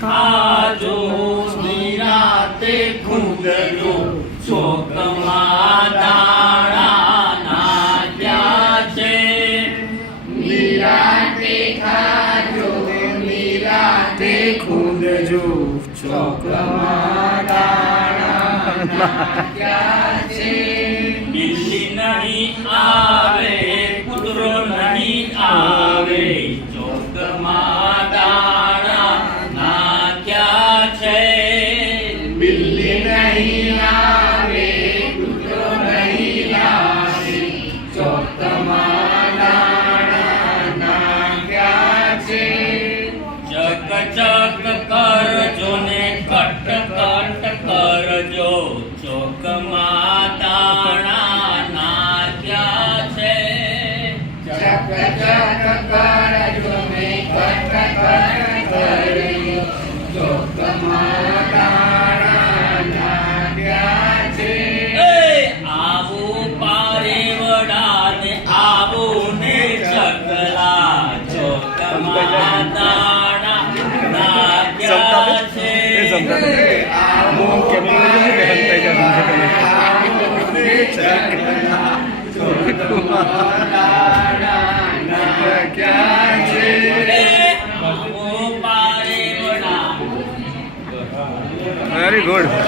ખાજો નિરાતે ખૂંદજો ચોકમાં દાણા નાખ્યા છે નિરાતે ખાજો નિરાતે ખૂંદજો ચોકમાં દાણા નાખ્યા છે બિલ્લી નહીં આવે કૂતરો નહીં આવે ચોકમાં દાણા નાખ્યા છે બિલ્લી નહીં આવે કૂતરો નહીં આવે ચોકમાં દાણા નાખ્યા છે ચક ચક કરજો ને કટ કટ કરજો ચોકમાં દાણા નાખ્યા છે ચક ચક કરજો ને કટ કટ કરજો ચોકમાં દાણા નાખ્યા છે એ આવું પારેવડા ને આવું ને ચકલા ચોકમાં દાણા નાખ્યા છે વેરી ગુડ.